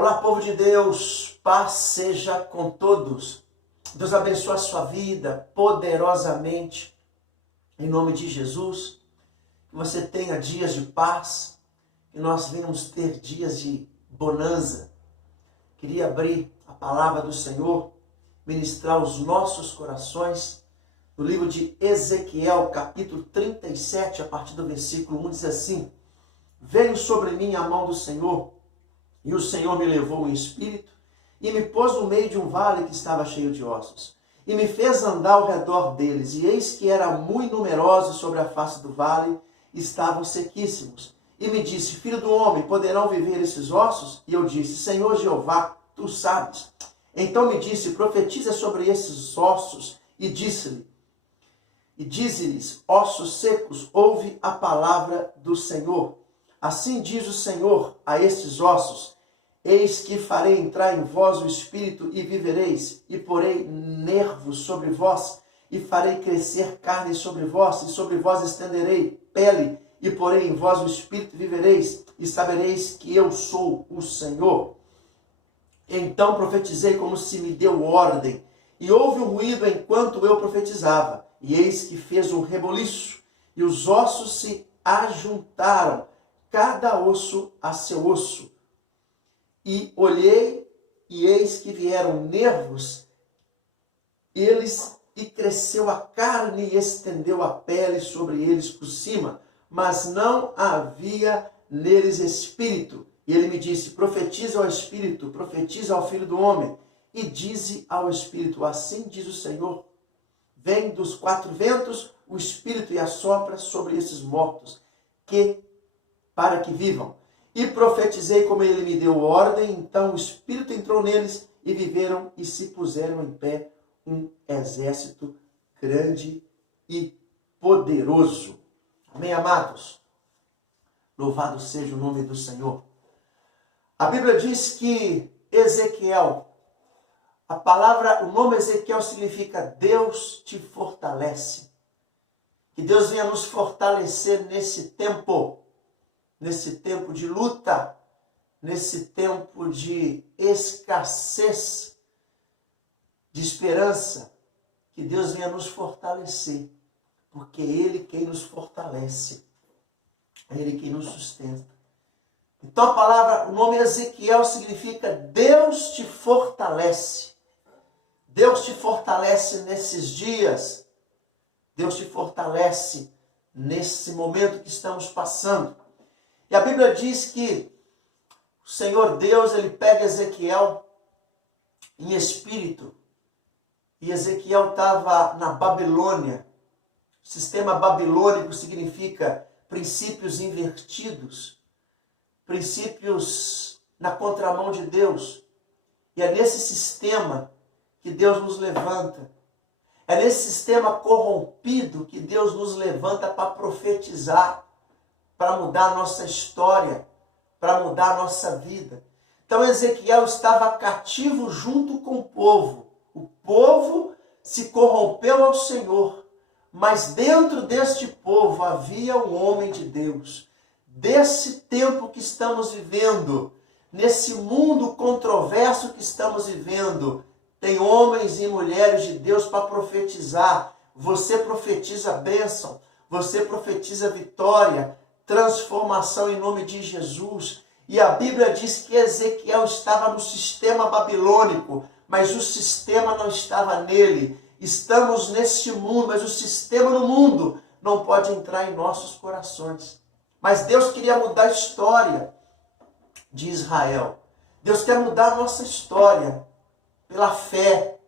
Olá, povo de Deus, paz seja com todos. Deus abençoe a sua vida poderosamente, em nome de Jesus. Que você tenha dias de paz, que nós venhamos ter dias de bonança. Queria abrir a palavra do Senhor, ministrar os nossos corações, no livro de Ezequiel, capítulo 37, a partir do versículo 1, diz assim: Veio sobre mim a mão do Senhor, e o Senhor me levou em espírito, e me pôs no meio de um vale que estava cheio de ossos, e me fez andar ao redor deles, e eis que eram muito numerosos sobre a face do vale, estavam sequíssimos. E me disse: Filho do homem, poderão viver esses ossos? E eu disse: Senhor Jeová, tu sabes. Então me disse: Profetiza sobre esses ossos, e dize-lhes: ossos secos, ouve a palavra do Senhor. Assim diz o Senhor a estes ossos: Eis que farei entrar em vós o espírito e vivereis, e porei nervos sobre vós, e farei crescer carne sobre vós, e sobre vós estenderei pele, e porei em vós o espírito e vivereis, e sabereis que eu sou o Senhor. Então profetizei como se me deu ordem, e houve um ruído enquanto eu profetizava, e eis que fez um reboliço, e os ossos se ajuntaram, cada osso a seu osso. E olhei, e eis que vieram nervos, e cresceu a carne, e estendeu a pele sobre eles por cima, mas não havia neles espírito. E ele me disse: Profetiza ao espírito, profetiza ao filho do homem, e dize ao espírito: Assim diz o Senhor, vem dos quatro ventos o espírito e assopra sobre esses mortos, para que vivam. E profetizei como ele me deu ordem, então o espírito entrou neles, e viveram, e se puseram em pé um exército grande e poderoso. Amém, amados? Louvado seja o nome do Senhor. A Bíblia diz que Ezequiel, o nome Ezequiel significa Deus te fortalece. Que Deus venha nos fortalecer nesse tempo de luta, nesse tempo de escassez, de esperança. Que Deus venha nos fortalecer, porque é Ele quem nos fortalece, é Ele quem nos sustenta. Então o nome Ezequiel significa Deus te fortalece. Deus te fortalece nesses dias. Deus te fortalece nesse momento que estamos passando. E a Bíblia diz que o Senhor Deus, ele pega Ezequiel em espírito. E Ezequiel estava na Babilônia. O sistema babilônico significa princípios invertidos, princípios na contramão de Deus. E é nesse sistema que Deus nos levanta. É nesse sistema corrompido que Deus nos levanta para profetizar, para mudar a nossa história, para mudar a nossa vida. Então Ezequiel estava cativo junto com o povo. O povo se corrompeu ao Senhor, mas dentro deste povo havia um homem de Deus. Desse tempo que estamos vivendo, nesse mundo controverso que estamos vivendo, tem homens e mulheres de Deus para profetizar. Você profetiza bênção, você profetiza vitória, transformação em nome de Jesus. E a Bíblia diz que Ezequiel estava no sistema babilônico, mas o sistema não estava nele. Estamos neste mundo, mas o sistema no mundo não pode entrar em nossos corações. Mas Deus queria mudar a história de Israel. Deus quer mudar a nossa história pela fé,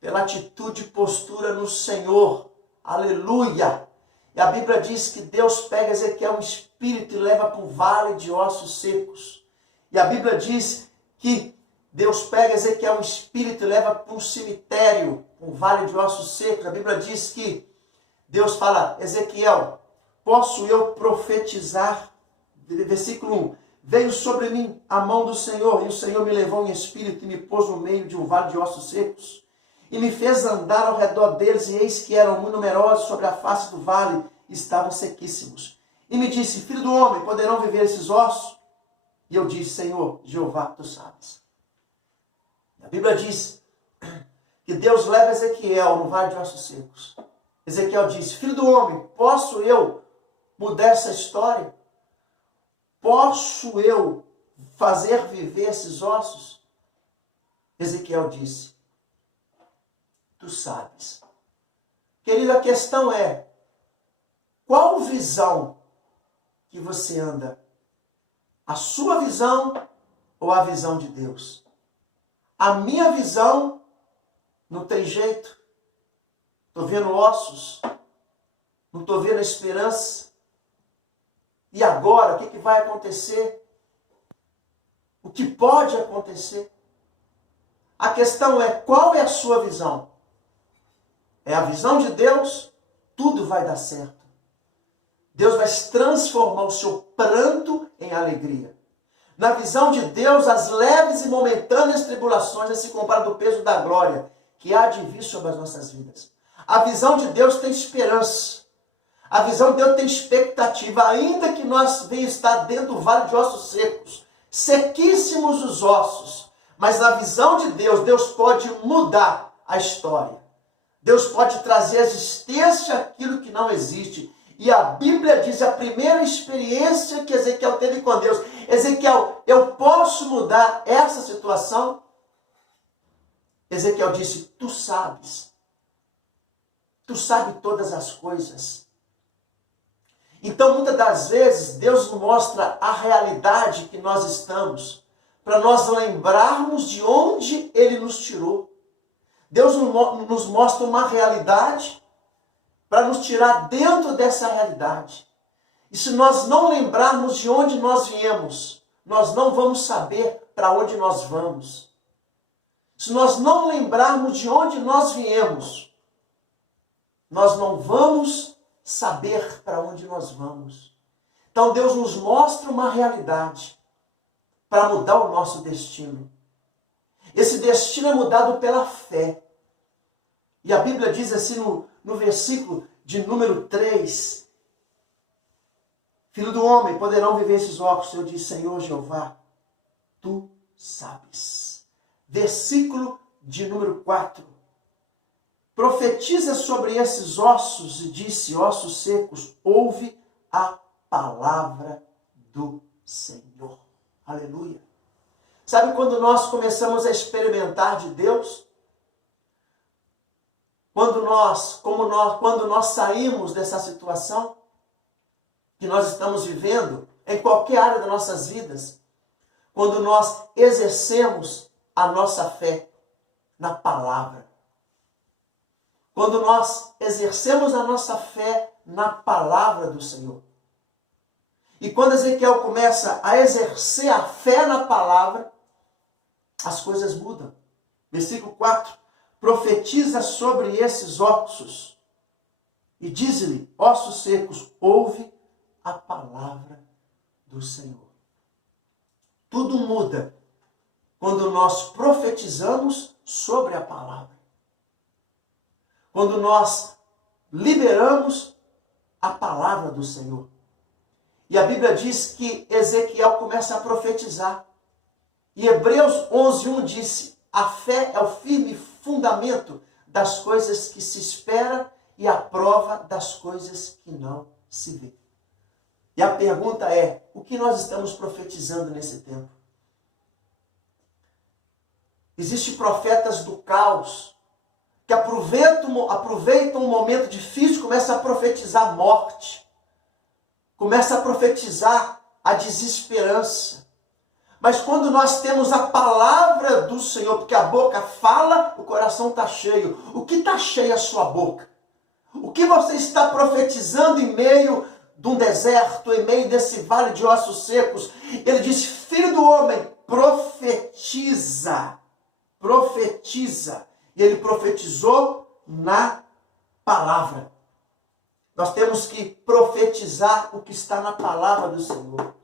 pela atitude e postura no Senhor. Aleluia! E a Bíblia diz que Deus pega Ezequiel um espírito e leva para o vale de ossos secos. E a Bíblia diz que Deus pega Ezequiel um espírito e leva para um cemitério, um vale de ossos secos. A Bíblia diz que Deus fala: Ezequiel, posso eu profetizar? Versículo 1. Veio sobre mim a mão do Senhor, e o Senhor me levou em espírito e me pôs no meio de um vale de ossos secos. E me fez andar ao redor deles, e eis que eram muito numerosos sobre a face do vale, e estavam sequíssimos. E me disse: Filho do homem, poderão viver esses ossos? E eu disse, Senhor, Jeová, tu sabes. A Bíblia diz que Deus leva Ezequiel no vale de ossos secos. Ezequiel disse, filho do homem, posso eu mudar essa história? Posso eu fazer viver esses ossos? Ezequiel disse, tu sabes. Querido, a questão é, qual visão que você anda? A sua visão ou a visão de Deus? A minha visão não tem jeito. Estou vendo ossos, não estou vendo a esperança. E agora, o que vai acontecer? O que pode acontecer? A questão é, qual é a sua visão? É a visão de Deus? Tudo vai dar certo. Deus vai transformar o seu pranto em alegria. Na visão de Deus, as leves e momentâneas tribulações se comparam do peso da glória que há de vir sobre as nossas vidas. A visão de Deus tem esperança. A visão de Deus tem expectativa, ainda que nós venhamos estar dentro do vale de ossos secos, sequíssimos os ossos. Mas na visão de Deus, Deus pode mudar a história. Deus pode trazer à existência aquilo que não existe. E a Bíblia diz, a primeira experiência que Ezequiel teve com Deus, Ezequiel, eu posso mudar essa situação? Ezequiel disse, tu sabes. Tu sabes todas as coisas. Então, muitas das vezes, Deus nos mostra a realidade que nós estamos, para nós lembrarmos de onde Ele nos tirou. Deus nos mostra uma realidade para nos tirar dentro dessa realidade. E se nós não lembrarmos de onde nós viemos, nós não vamos saber para onde nós vamos. Se nós não lembrarmos de onde nós viemos, nós não vamos saber para onde nós vamos. Então Deus nos mostra uma realidade para mudar o nosso destino. Esse destino é mudado pela fé. E a Bíblia diz assim no versículo de número 3, filho do homem, poderão viver esses ossos? Eu disse, Senhor Jeová, tu sabes. Versículo de número 4. Profetiza sobre esses ossos e disse, ossos secos, ouve a palavra do Senhor. Aleluia. Sabe quando nós começamos a experimentar de Deus? Quando nós saímos dessa situação que nós estamos vivendo, em qualquer área das nossas vidas, quando nós exercemos a nossa fé na palavra. Quando nós exercemos a nossa fé na palavra do Senhor. E quando Ezequiel começa a exercer a fé na palavra, as coisas mudam. Versículo 4. Profetiza sobre esses ossos e diz-lhe, ossos secos, ouve a palavra do Senhor. Tudo muda quando nós profetizamos sobre a palavra. Quando nós liberamos a palavra do Senhor. E a Bíblia diz que Ezequiel começa a profetizar. E Hebreus 11:1 disse, a fé é o firme fundamento das coisas que se espera e a prova das coisas que não se vê. E a pergunta é, o que nós estamos profetizando nesse tempo? Existem profetas do caos que aproveitam um momento difícil, começam a profetizar morte, começam a profetizar a desesperança. Mas quando nós temos a palavra do Senhor, porque a boca fala, o coração está cheio. O que está cheio a sua boca? O que você está profetizando em meio de um deserto, em meio desse vale de ossos secos? Ele diz, filho do homem, profetiza. Profetiza. E ele profetizou na palavra. Nós temos que profetizar o que está na palavra do Senhor.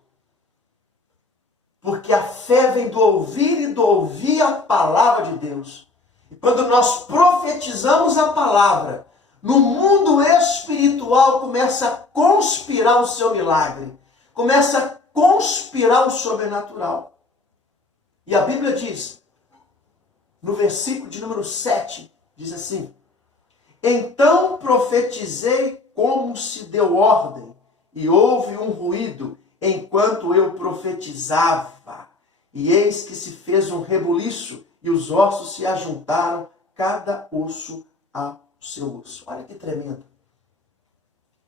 Porque a fé vem do ouvir e do ouvir a palavra de Deus. E quando nós profetizamos a palavra, no mundo espiritual começa a conspirar o seu milagre. Começa a conspirar o sobrenatural. E a Bíblia diz, no versículo de número 7, diz assim: então profetizei como se deu ordem, e houve um ruído enquanto eu profetizava. E eis que se fez um rebuliço, e os ossos se ajuntaram, cada osso ao seu osso. Olha que tremendo.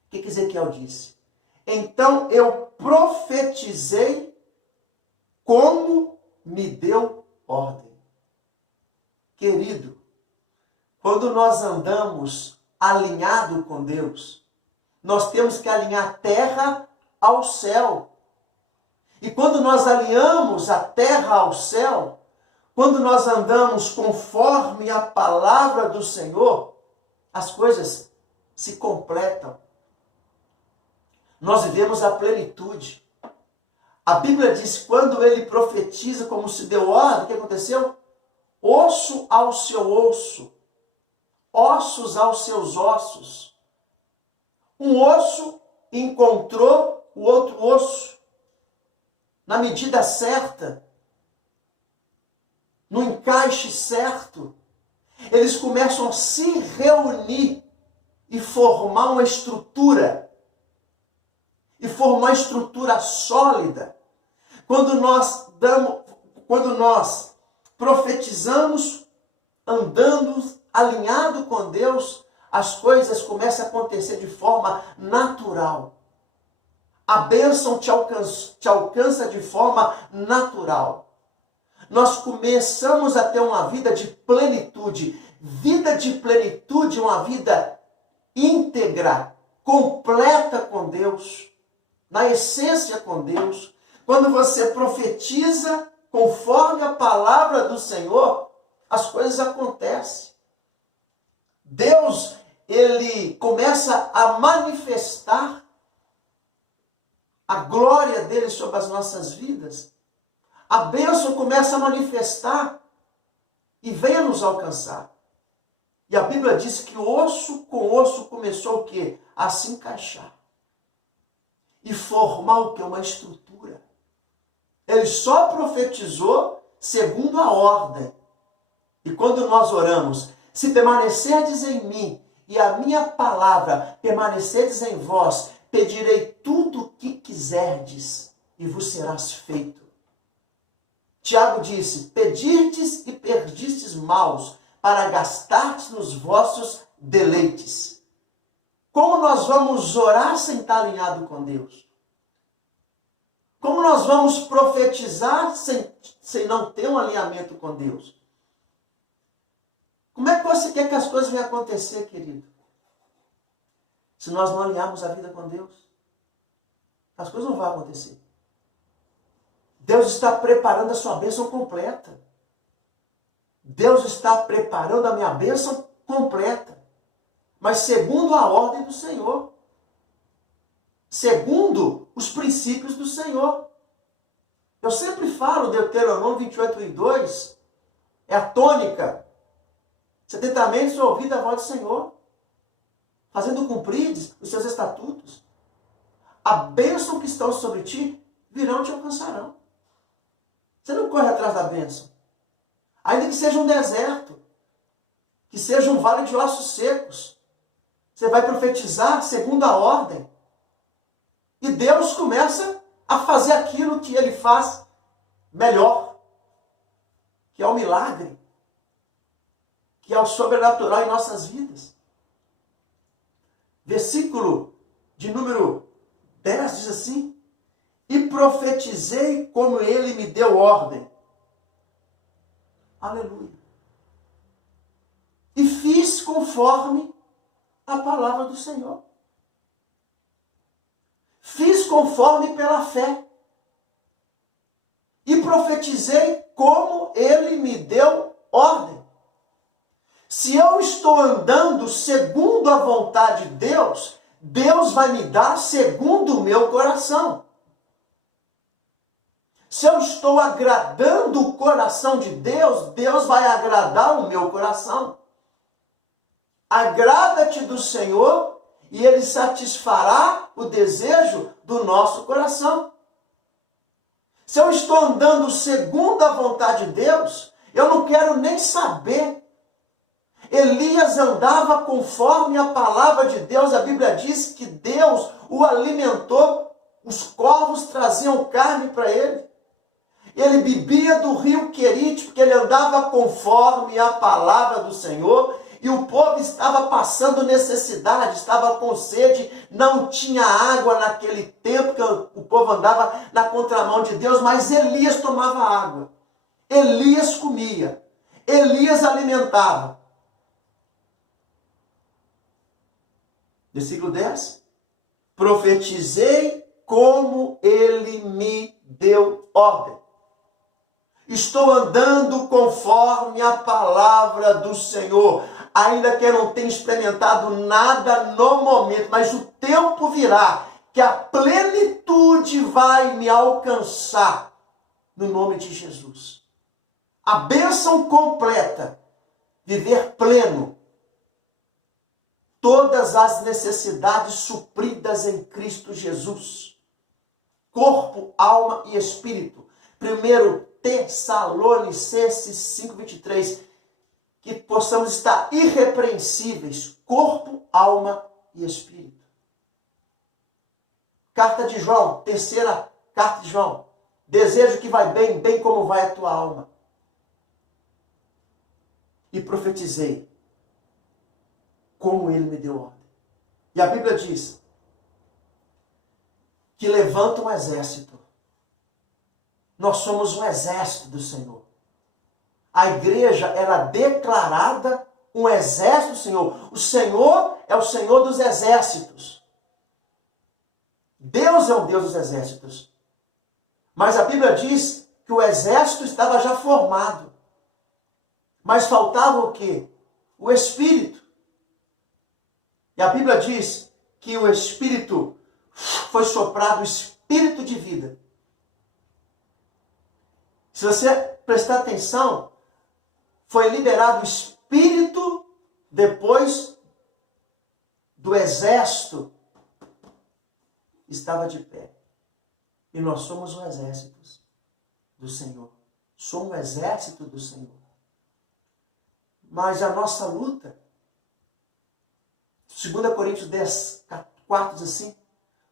O que Ezequiel disse? Então eu profetizei como me deu ordem. Querido, quando nós andamos alinhado com Deus, nós temos que alinhar a terra ao céu. E quando nós alinhamos a terra ao céu, quando nós andamos conforme a palavra do Senhor, as coisas se completam. Nós vivemos a plenitude. A Bíblia diz, quando ele profetiza como se deu ordem, o que aconteceu? Osso ao seu osso, ossos aos seus ossos. Um osso encontrou o outro osso na medida certa, no encaixe certo. Eles começam a se reunir e formar uma estrutura. E formar uma estrutura sólida. Quando nós profetizamos, andando alinhado com Deus, as coisas começam a acontecer de forma natural. A bênção te alcança de forma natural. Nós começamos a ter uma vida de plenitude. Vida de plenitude é uma vida íntegra, completa com Deus, na essência com Deus. Quando você profetiza conforme a palavra do Senhor, as coisas acontecem. Deus, ele começa a manifestar a glória dele sobre as nossas vidas. A bênção começa a manifestar e vem a nos alcançar. E a Bíblia diz que osso com osso começou o quê? A se encaixar. E formar o quê? Uma estrutura. Ele só profetizou segundo a ordem. E quando nós oramos, se permanecerdes em mim e a minha palavra permanecerdes em vós, pedirei tudo o que quiserdes e vos serás feito. Tiago disse, pedirtes e perdistes maus, para gastardes nos vossos deleites. Como nós vamos orar sem estar alinhado com Deus? Como nós vamos profetizar sem não ter um alinhamento com Deus? Como é que você quer que as coisas venham acontecer, querido? Se nós não alinharmos a vida com Deus, as coisas não vão acontecer. Deus está preparando a sua bênção completa. Deus está preparando a minha bênção completa. Mas segundo a ordem do Senhor. Segundo os princípios do Senhor. Eu sempre falo, Deuteronômio 28:2, é a tônica. Você tem também sua ouvida a voz do Senhor, fazendo cumprir os seus estatutos. A bênção que estão sobre ti virão e te alcançarão. Você não corre atrás da bênção. Ainda que seja um deserto, que seja um vale de ossos secos, você vai profetizar segundo a ordem. E Deus começa a fazer aquilo que Ele faz melhor, que é o milagre, que é o sobrenatural em nossas vidas. Versículo de número 10 diz assim, e profetizei como ele me deu ordem. Aleluia. E fiz conforme a palavra do Senhor. Fiz conforme pela fé. E profetizei como ele me deu ordem. Se eu estou andando segundo a vontade de Deus, Deus vai me dar segundo o meu coração. Se eu estou agradando o coração de Deus, Deus vai agradar o meu coração. Agrada-te do Senhor e Ele satisfará o desejo do nosso coração. Se eu estou andando segundo a vontade de Deus, eu não quero nem saber. Elias andava conforme a palavra de Deus. A Bíblia diz que Deus o alimentou, os corvos traziam carne para ele. Ele bebia do rio Querite, porque ele andava conforme a palavra do Senhor. E o povo estava passando necessidade, estava com sede, não tinha água naquele tempo, que o povo andava na contramão de Deus, mas Elias tomava água. Elias comia. Elias alimentava. Versículo 10. Profetizei como ele me deu ordem. Estou andando conforme a palavra do Senhor. Ainda que eu não tenha experimentado nada no momento, mas o tempo virá que a plenitude vai me alcançar no nome de Jesus. A bênção completa, viver pleno, todas as necessidades supridas em Cristo Jesus. Corpo, alma e espírito. 1 Tessalonicenses 5:23. Que possamos estar irrepreensíveis, corpo, alma e espírito. Carta de João, terceira carta de João. Desejo que vai bem, bem como vai a tua alma. E profetizei, como ele me deu ordem. E a Bíblia diz que levanta um exército. Nós somos um exército do Senhor. A igreja era declarada um exército do Senhor. O Senhor é o Senhor dos exércitos. Deus é o Deus dos exércitos. Mas a Bíblia diz que o exército estava já formado. Mas faltava o quê? O Espírito. E a Bíblia diz que o Espírito foi soprado, o Espírito de vida. Se você prestar atenção, foi liberado o Espírito depois do exército estava de pé. E nós somos um exército do Senhor. Somos um exército do Senhor. Mas a nossa luta, 2 Coríntios 10, 4 diz assim,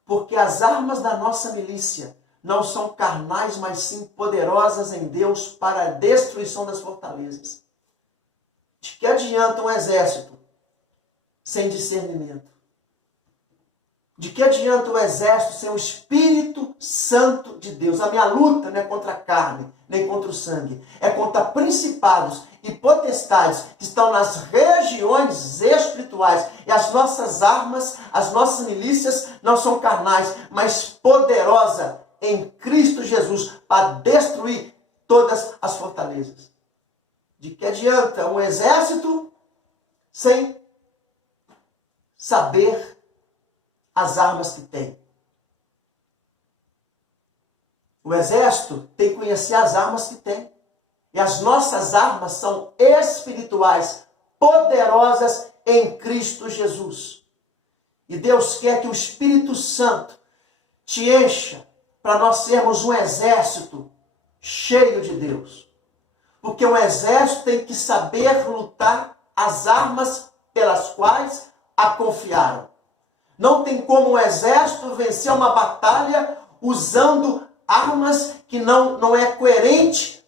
porque as armas da nossa milícia não são carnais, mas sim poderosas em Deus para a destruição das fortalezas. De que adianta um exército sem discernimento? De que adianta o exército sem o Espírito Santo de Deus? A minha luta não é contra a carne, nem contra o sangue. É contra principados e potestades que estão nas regiões espirituais. E as nossas armas, as nossas milícias não são carnais, mas poderosas em Cristo Jesus para destruir todas as fortalezas. De que adianta um exército sem saber as armas que tem? O exército tem que conhecer as armas que tem. E as nossas armas são espirituais, poderosas em Cristo Jesus. E Deus quer que o Espírito Santo te encha para nós sermos um exército cheio de Deus. Porque um exército tem que saber lutar as armas pelas quais a confiaram. Não tem como um exército vencer uma batalha usando armas que não é coerente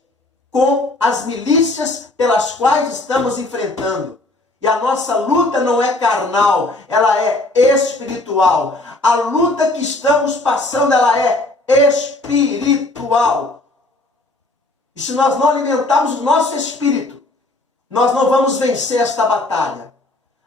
com as milícias pelas quais estamos enfrentando. E a nossa luta não é carnal, ela é espiritual. A luta que estamos passando, ela é espiritual. E se nós não alimentarmos o nosso espírito, nós não vamos vencer esta batalha.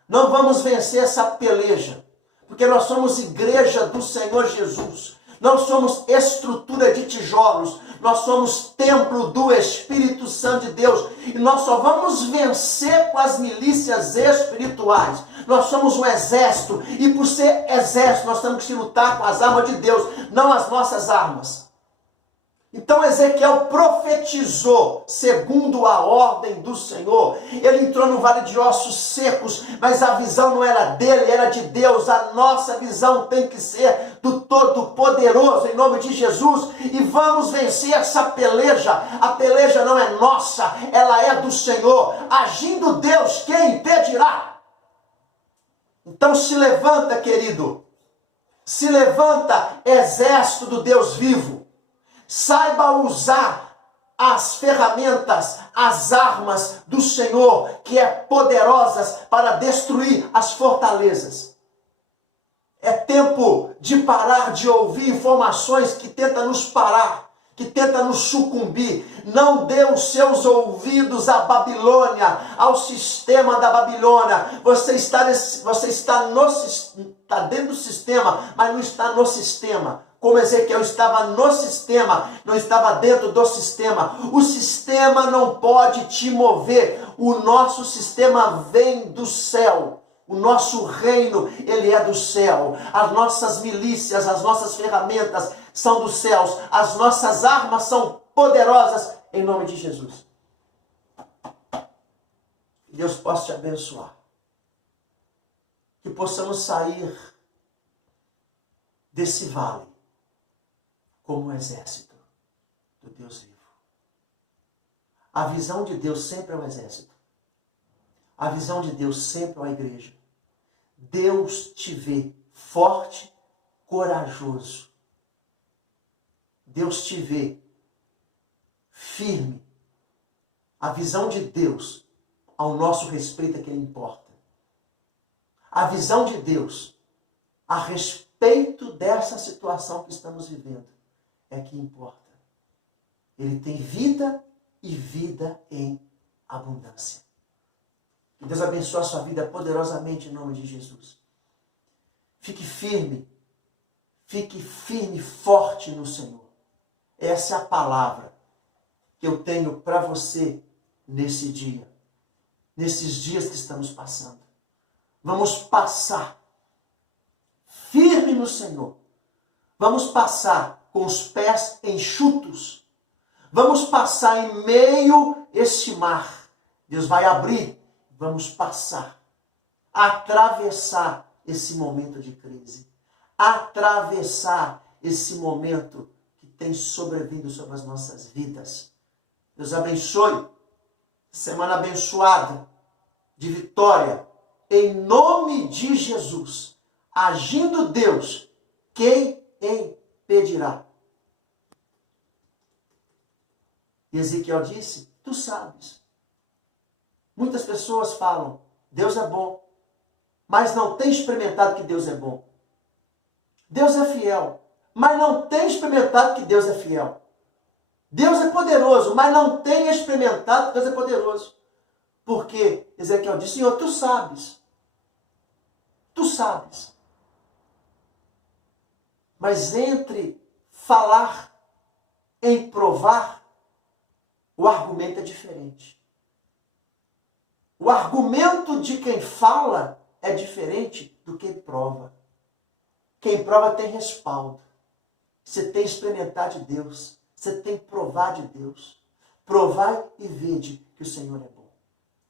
Não vamos vencer essa peleja. Porque nós somos igreja do Senhor Jesus. Não somos estrutura de tijolos. Nós somos templo do Espírito Santo de Deus. E nós só vamos vencer com as milícias espirituais. Nós somos um exército. E por ser exército, nós temos que lutar com as armas de Deus, não as nossas armas. Então Ezequiel profetizou segundo a ordem do Senhor. Ele entrou no vale de ossos secos, mas a visão não era dele, era de Deus. A nossa visão tem que ser do Todo-Poderoso, em nome de Jesus. E vamos vencer essa peleja. A peleja não é nossa, ela é do Senhor. Agindo Deus, quem impedirá? Então se levanta, querido. Se levanta, exército do Deus vivo. Saiba usar as ferramentas, as armas do Senhor, que é poderosas para destruir as fortalezas. É tempo de parar de ouvir informações que tentam nos parar, que tentam nos sucumbir. Não dê os seus ouvidos à Babilônia, ao sistema da Babilônia. Você está dentro do sistema, mas não está no sistema. Como Ezequiel estava no sistema, não estava dentro do sistema. O sistema não pode te mover. O nosso sistema vem do céu. O nosso reino, ele é do céu. As nossas milícias, as nossas ferramentas são dos céus. As nossas armas são poderosas em nome de Jesus. Que Deus possa te abençoar. Que possamos sair desse vale como um exército do Deus vivo. A visão de Deus sempre é o exército. A visão de Deus sempre é a igreja. Deus te vê forte, corajoso. Deus te vê firme. A visão de Deus ao nosso respeito é que importa. A visão de Deus a respeito dessa situação que estamos vivendo é que importa. Ele tem vida e vida em abundância. Que Deus abençoe a sua vida poderosamente em nome de Jesus. Fique firme, forte no Senhor. Essa é a palavra que eu tenho para você nesse dia, nesses dias que estamos passando. Vamos passar firme no Senhor. Vamos passar com os pés enxutos. Vamos passar em meio a este mar. Deus vai abrir. Vamos passar. Atravessar esse momento de crise. Atravessar esse momento que tem sobrevindo sobre as nossas vidas. Deus abençoe. Semana abençoada. De vitória. Em nome de Jesus. Agindo Deus. Quem impedirá? E Ezequiel disse, tu sabes. Muitas pessoas falam, Deus é bom, mas não tem experimentado que Deus é bom. Deus é fiel, mas não tem experimentado que Deus é fiel. Deus é poderoso, mas não tem experimentado que Deus é poderoso. Porque Ezequiel disse, Senhor, tu sabes. Tu sabes. Mas entre falar em provar, o argumento é diferente. O argumento de quem fala é diferente do que prova. Quem prova tem respaldo. Você tem experimentado de Deus. Você tem provar de Deus. Provai e vede que o Senhor é bom.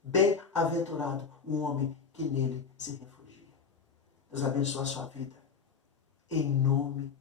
Bem-aventurado o homem que nele se refugia. Deus abençoe a sua vida. Em nome